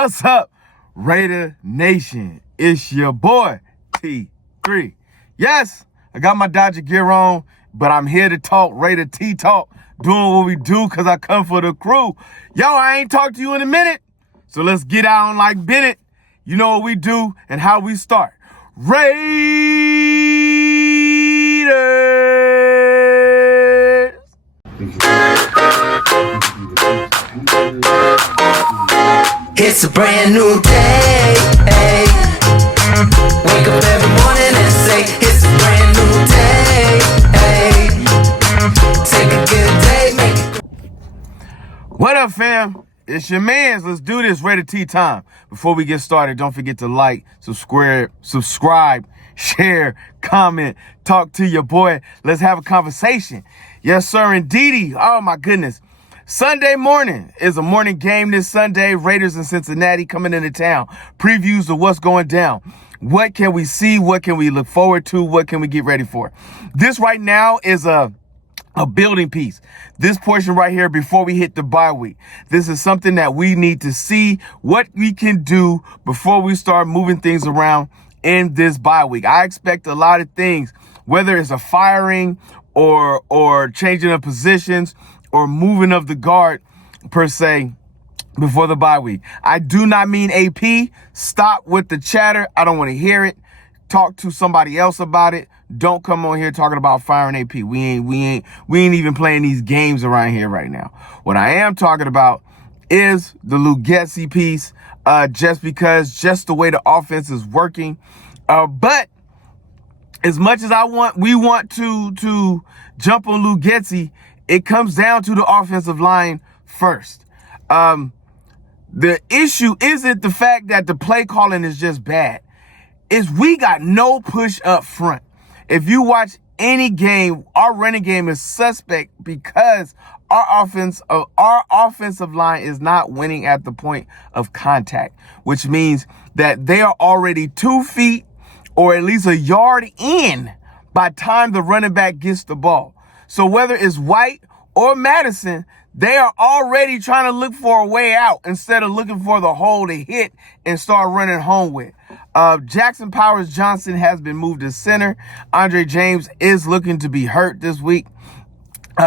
What's up, Raider Nation? It's your boy, T3. Yes, I got my Dodger gear on, but I'm here to talk Raider T-Talk, doing what we do because I come for the crew. Yo, I ain't talked to you in a minute, so let's get out like Bennett. You know what we do and how we start. Raiders! It's a brand new day. Wake up every morning and say it's a brand new day. Take a good day, make it. What up, fam? It's your mans. Let's do this. Raider T time. Before we get started, don't forget to like, subscribe, share, comment, talk to your boy. Let's have a conversation. Yes, sir, indeedy. Oh, my goodness. Sunday morning is a morning game this Sunday. Raiders in Cincinnati coming into town. Previews of what's going down. What can we see? What can we look forward to? What can we get ready for? This right now is a building piece. This portion right here before we hit the bye week. This is something that we need to see what we can do before we start moving things around in this bye week. I expect a lot of things, whether it's a firing or changing of positions or moving of the guard per se before the bye week. I do not mean AP. Stop with the chatter. I don't want to hear it. Talk to somebody else about it. Don't come on here talking about firing AP. We ain't even playing these games around here right now. What I am talking about is the Lugetzi piece, just the way the offense is working. But as much as we want to jump on Lugetzi, it comes down to the offensive line first. The issue isn't the fact that the play calling is just bad. It's we got no push up front. If you watch any game, our running game is suspect because our offensive line is not winning at the point of contact, which means that they are already 2 feet or at least a yard in by the time the running back gets the ball. So whether it's White or Madison, they are already trying to look for a way out instead of looking for the hole to hit and start running home with. Jackson Powers Johnson has been moved to center. Andre James is looking to be hurt this week.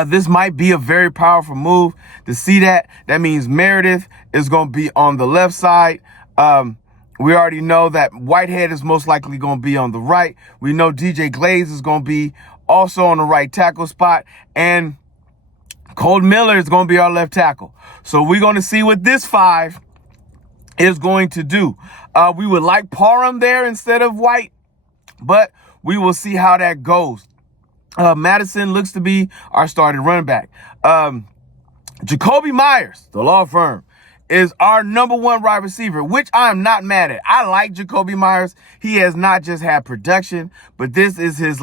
This might be a very powerful move to see that. That means Meredith is going to be on the left side. We already know that Whitehead is most likely going to be on the right. We know DJ Glaze is going to be also on the right tackle spot. And Colt Miller is going to be our left tackle. So we're going to see what this 5 is going to do. We would like Parham there instead of White, but we will see how that goes. Madison looks to be our starting running back. Jacoby Myers, the law firm, is our number 1 wide receiver, which I'm not mad at. I like Jacoby Myers. He has not just had production, but this is his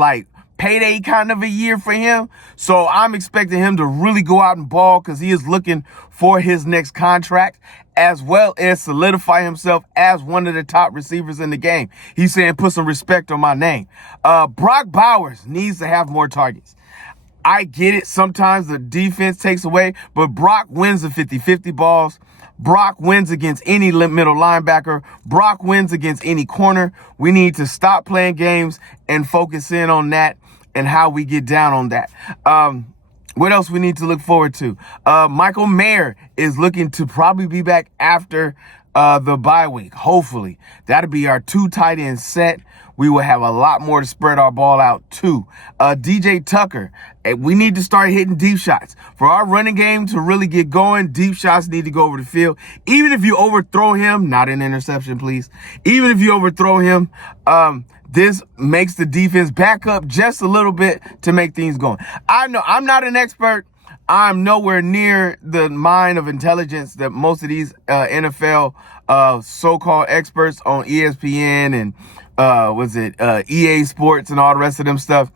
payday kind of a year for him. So I'm expecting him to really go out and ball because he is looking for his next contract as well as solidify himself as one of the top receivers in the game. He's saying, put some respect on my name. Brock Bowers needs to have more targets. I get it. Sometimes the defense takes away, but Brock wins the 50-50 balls. Brock wins against any middle linebacker. Brock wins against any corner. We need to stop playing games and focus in on that and how we get down on that. What else we need to look forward to? Michael Mayer is looking to probably be back after the bye week. Hopefully. That'll be our 2 tight end set. We will have a lot more to spread our ball out too. DJ Tucker, we need to start hitting deep shots. For our running game to really get going, deep shots need to go over the field. Even if you overthrow him, not an interception, please. Even if you overthrow him, this makes the defense back up just a little bit to make things going. I know I'm not an expert. I'm nowhere near the mind of intelligence that most of these NFL so-called experts on ESPN and EA Sports and all the rest of them stuff.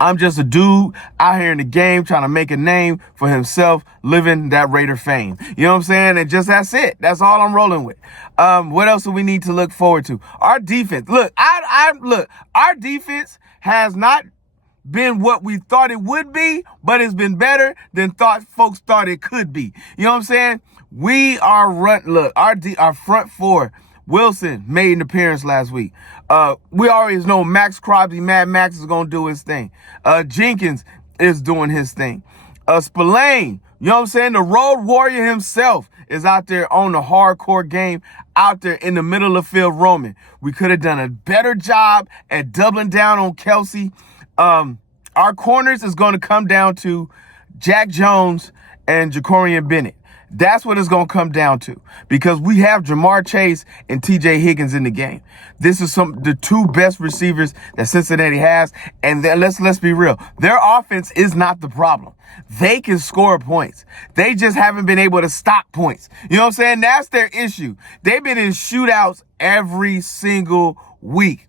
I'm just a dude out here in the game trying to make a name for himself, living that Raider fame. You know what I'm saying? And just that's it. That's all I'm rolling with. What else do we need to look forward to? Our defense. Look, our defense has not been what we thought it would be, but it's been better than folks thought it could be. You know what I'm saying? We are look, our front four. Wilson made an appearance last week. We always know Max Crosby, Mad Max is gonna do his thing. Jenkins is doing his thing. Spillane, you know what I'm saying? The road warrior himself is out there on the hardcore game, out there in the middle of the field roaming. We could have done a better job at doubling down on Kelsey. Our corners is going to come down to Jack Jones and Jacorian Bennett. That's what it's going to come down to, because we have Jamar Chase and TJ Higgins in the game. This is the two best receivers that Cincinnati has. And then let's be real. Their offense is not the problem. They can score points. They just haven't been able to stop points. You know what I'm saying? That's their issue. They've been in shootouts every single week.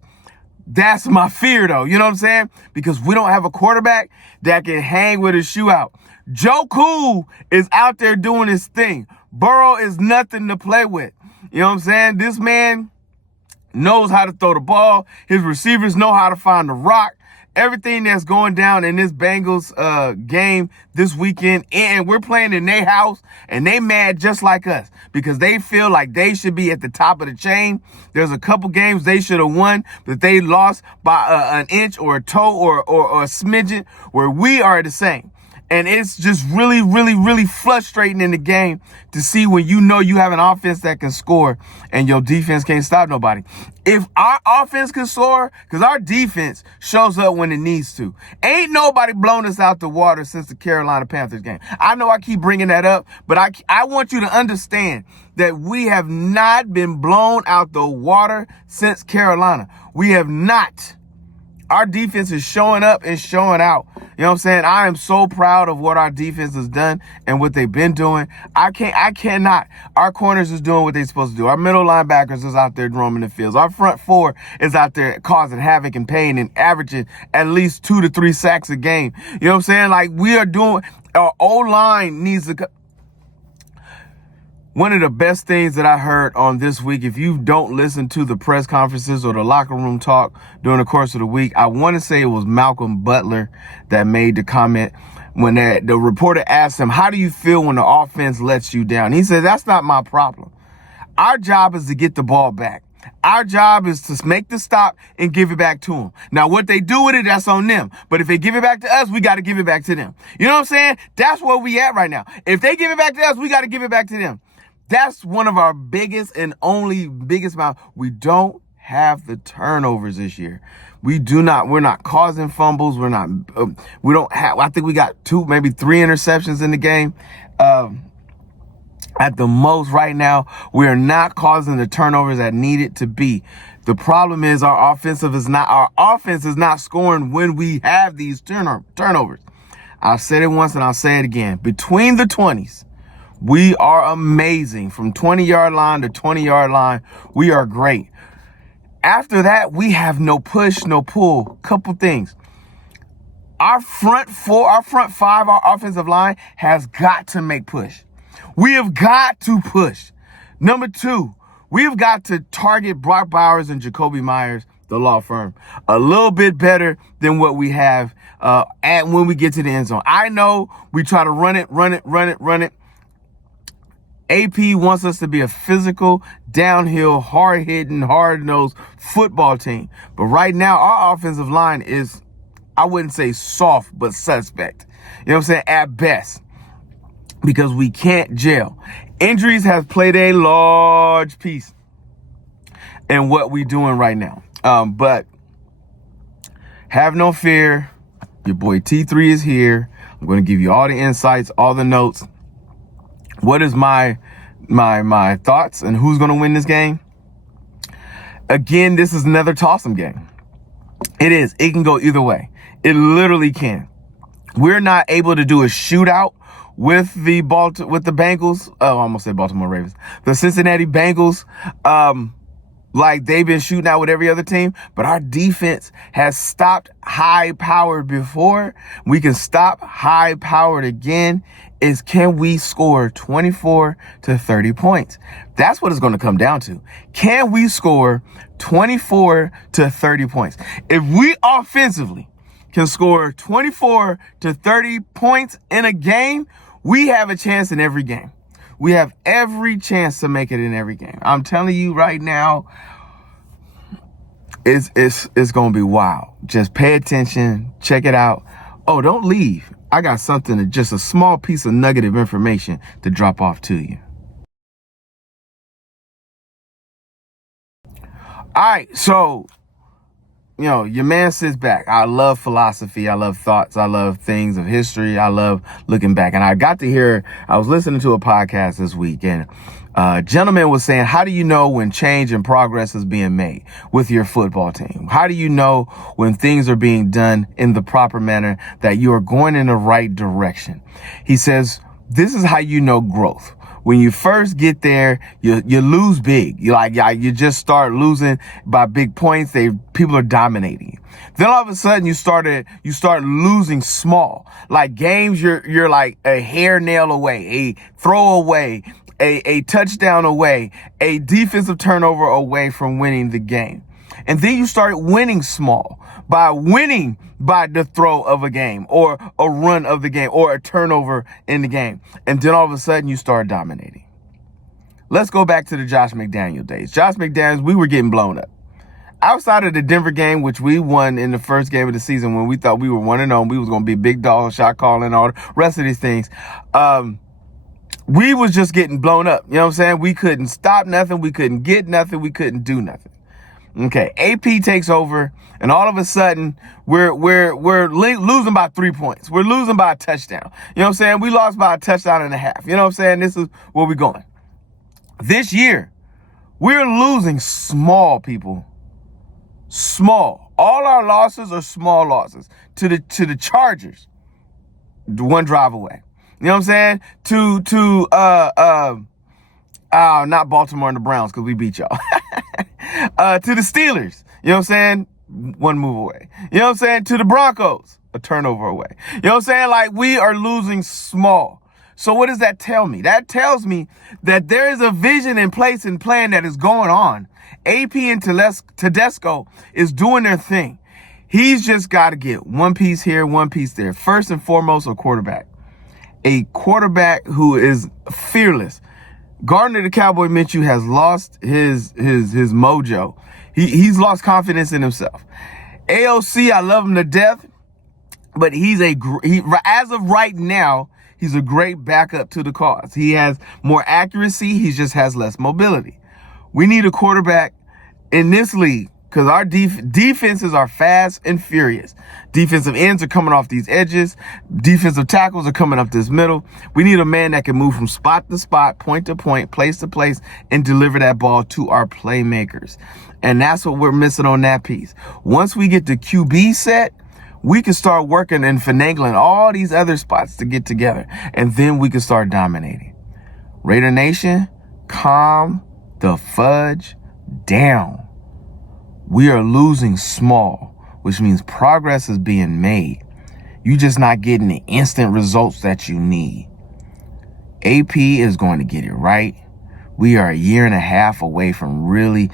That's my fear, though. You know what I'm saying? Because we don't have a quarterback that can hang with a shootout. Joe Cool is out there doing his thing. Burrow is nothing to play with. You know what I'm saying? This man knows how to throw the ball. His receivers know how to find the rock. Everything that's going down in this Bengals game this weekend, and we're playing in their house, and they mad just like us because they feel like they should be at the top of the chain. There's a couple games they should have won, but they lost by an inch or a toe or a smidgen, where we are the same. And it's just really, really, really frustrating in the game to see when you know you have an offense that can score and your defense can't stop nobody. If our offense can score, because our defense shows up when it needs to. Ain't nobody blown us out the water since the Carolina Panthers game. I know I keep bringing that up, but I want you to understand that we have not been blown out the water since Carolina. We have not. Our defense is showing up and showing out. You know what I'm saying? I am so proud of what our defense has done and what they've been doing. I cannot. Our corners is doing what they're supposed to do. Our middle linebackers is out there roaming the fields. Our front four is out there causing havoc and pain and averaging at least 2 to 3 sacks a game. You know what I'm saying? Like, we are doing, our O-line needs to. One of the best things that I heard on this week, if you don't listen to the press conferences or the locker room talk during the course of the week, I want to say it was Malcolm Butler that made the comment when the reporter asked him, how do you feel when the offense lets you down? He said, that's not my problem. Our job is to get the ball back. Our job is to make the stop and give it back to them. Now, what they do with it, that's on them. But if they give it back to us, we got to give it back to them. You know what I'm saying? That's where we at right now. If they give it back to us, we got to give it back to them. That's one of our biggest and only biggest mouth. We don't have the turnovers this year. We're not causing fumbles. We don't have, I think we got 2, maybe 3 interceptions in the game. At the most right now, we are not causing the turnovers that need it to be. The problem is our offense is not scoring when we have these turnovers. I've said it once and I'll say it again. Between the 20s, we are amazing. From 20-yard line to 20-yard line, we are great. After that, we have no push, no pull. Couple things. Our front 5, our offensive line has got to make push. We have got to push. Number 2, we've got to target Brock Bowers and Jacoby Myers, the law firm, a little bit better than what we have when we get to the end zone. I know we try to run it. AP wants us to be a physical, downhill, hard-hitting, hard-nosed football team. But right now, our offensive line is, I wouldn't say soft, but suspect. You know what I'm saying? At best. Because we can't gel. Injuries have played a large piece in what we're doing right now. But have no fear. Your boy T3 is here. I'm going to give you all the insights, all the notes. What is my thoughts and who's going to win this game? Again, this is another toss-em game. It is. It can go either way. It literally can. We're not able to do a shootout with the Bengals. Oh, I almost said Baltimore Ravens. The Cincinnati Bengals. Like they've been shooting out with every other team, but our defense has stopped high-powered before. We can stop high-powered again. Can we score 24 to 30 points? That's what it's going to come down to. Can we score 24 to 30 points? If we offensively can score 24 to 30 points in a game, we have a chance in every game. We have every chance to make it in every game. I'm telling you right now, it's going to be wild. Just pay attention. Check it out. Oh, don't leave. I got something, just a small piece of nugget of information to drop off to you. All right, so, your man sits back. I love philosophy. I love thoughts. I love things of history. I love looking back. And I was listening to a podcast this week, and a gentleman was saying, how do you know when change and progress is being made with your football team? How do you know when things are being done in the proper manner, that you are going in the right direction? He says, this is how you know growth. When you first get there, you lose big. You just start losing by big points. People are dominating you. Then all of a sudden you start losing small. Like games, you're like a hair nail away, a throw away, a touchdown away, a defensive turnover away from winning the game. And then you start winning small by the throw of a game or a run of the game or a turnover in the game. And then all of a sudden you start dominating. Let's go back to the Josh McDaniel days. Josh McDaniels, we were getting blown up. Outside of the Denver game, which we won in the first game of the season when we thought we were 1-0, we was going to be big dog, shot calling, all the rest of these things. We was just getting blown up. You know what I'm saying? We couldn't stop nothing. We couldn't get nothing. We couldn't do nothing. Okay, AP takes over, and all of a sudden, we're losing by 3 points. We're losing by a touchdown. You know what I'm saying? We lost by a touchdown and a half. You know what I'm saying? This is where we're going. This year, we're losing small, people. Small. All our losses are small losses to the Chargers. One drive away. You know what I'm saying? Not Baltimore and the Browns, because we beat y'all. To the Steelers, you know what I'm saying? One move away. You know what I'm saying? To the Broncos, a turnover away. You know what I'm saying? Like, we are losing small. So what does that tell me? That tells me that there is a vision in place and plan that is going on. AP and Tedesco is doing their thing. He's just got to get one piece here, one piece there. First and foremost, a quarterback. A quarterback who is fearless. Gardner the Cowboy Minshew has lost his mojo. He's lost confidence in himself. AOC, I love him to death, but as of right now, he's a great backup to the cause. He has more accuracy. He just has less mobility. We need a quarterback in this league, because our defenses are fast and furious. Defensive ends are coming off these edges. Defensive tackles are coming up this middle. We need a man that can move from spot to spot, point to point, place to place, and deliver that ball to our playmakers. And that's what we're missing on that piece. Once we get the QB set, we can start working and finagling all these other spots to get together. And then we can start dominating. Raider Nation, calm the fudge down. We are losing small, which means progress is being made. You're just not getting the instant results that you need. AP is going to get it right. We are a year and a half away from really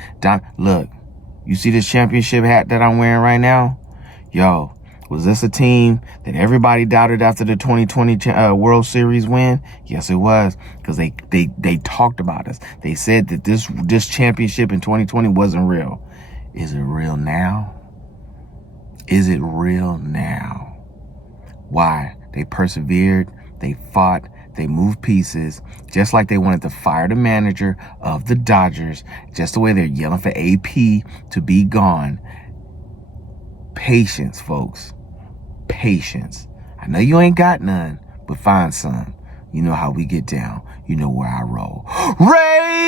look, you see this championship hat that I'm wearing right now? Yo, was this a team that everybody doubted after the 2020 World Series win? Yes, it was, because they talked about us. They said that this championship in 2020 wasn't real. Is it real now? Is it real now? Why? They persevered, they fought, they moved pieces, just like they wanted to fire the manager of the Dodgers, just the way they're yelling for AP to be gone. Patience, folks. Patience. I know you ain't got none, but find some. You know how we get down. You know where I roll. Raiders!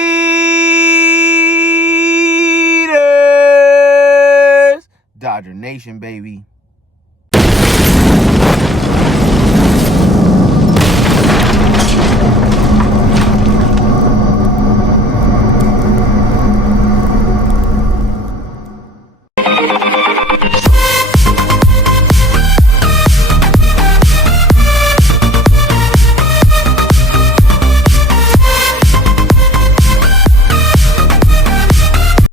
Dodger Nation, baby.